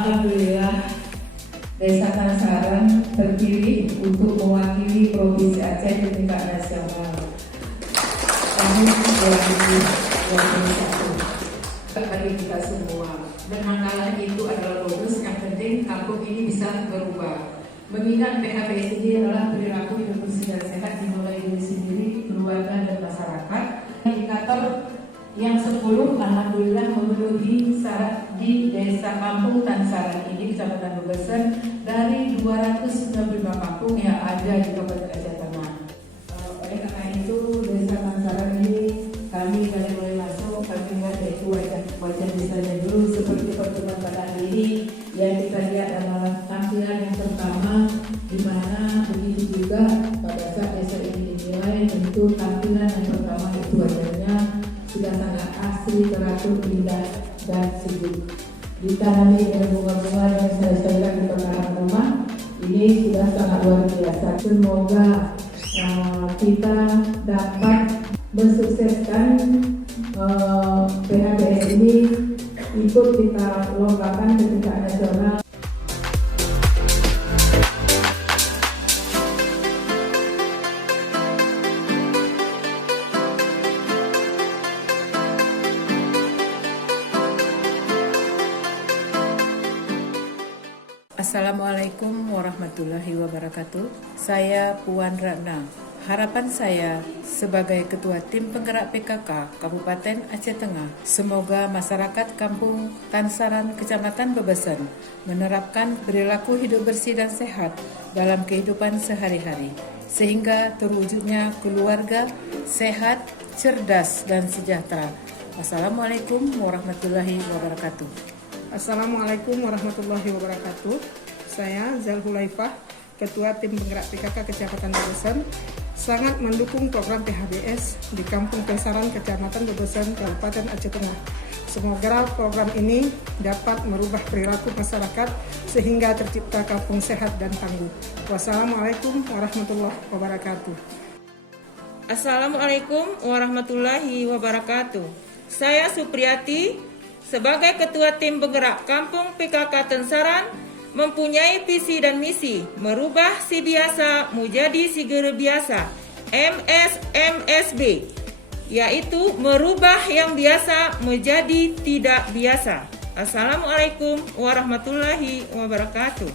Alhamdulillah, Desa Tansaran terpilih untuk mewakili Provinsi Aceh di tingkat nasional tahun 2021 bagi kita semua. Dan mangalah itu adalah bonus, yang penting kampung ini bisa berubah. Mengingat PHBS ini adalah perilaku hidup bersih dan sehat dimulai dari sendiri, keluarga dan masyarakat. Indikator yang 10 alhamdulillah memenuhi syarat di Desa Kampung Tansaran ini, Kecamatan Bebesen, dari 295 kampung yang ada di Kabupaten Aceh Tengah. Oleh karena itu Desa Tansaran ini kami dari mulai masuk kami lihat yaitu wajah desanya dulu seperti pertemuan pada hari ini. Yang kita lihat adalah tampilan yang pertama, di mana begitu juga pada saat desa ini dinilai, tentu tampilan yang pertama itu wajahnya sudah sangat asri, teratur, indah dan sejuk. Ditanami dengan bunga-bunga yang saya lihat di pekarangan rumah, ini sudah sangat luar biasa. Semoga kita dapat mensukseskan PHBS ini ikut kita lombakan ke tingkat nasional. Assalamualaikum warahmatullahi wabarakatuh. Saya Puan Ratna. Harapan saya sebagai Ketua Tim Penggerak PKK Kabupaten Aceh Tengah, semoga masyarakat Kampung Tansaran Kecamatan Bebesen menerapkan perilaku hidup bersih dan sehat dalam kehidupan sehari-hari, sehingga terwujudnya keluarga sehat, cerdas, dan sejahtera. Assalamualaikum warahmatullahi wabarakatuh. Assalamualaikum warahmatullahi wabarakatuh. Saya Zalhulaifah, Ketua Tim Penggerak PKK Kecamatan Bebesen, sangat mendukung program PHBS di Kampung Tansaran Kecamatan Bebesen, Kabupaten Aceh Tengah. Semoga program ini dapat merubah perilaku masyarakat sehingga tercipta kampung sehat dan tangguh. Wassalamualaikum warahmatullahi wabarakatuh. Assalamualaikum warahmatullahi wabarakatuh. Saya Supriyati, sebagai Ketua Tim Penggerak Kampung PKK Tansaran, mempunyai visi dan misi merubah si biasa menjadi si gere biasa, MSMSB, yaitu merubah yang biasa menjadi tidak biasa. Assalamualaikum warahmatullahi wabarakatuh.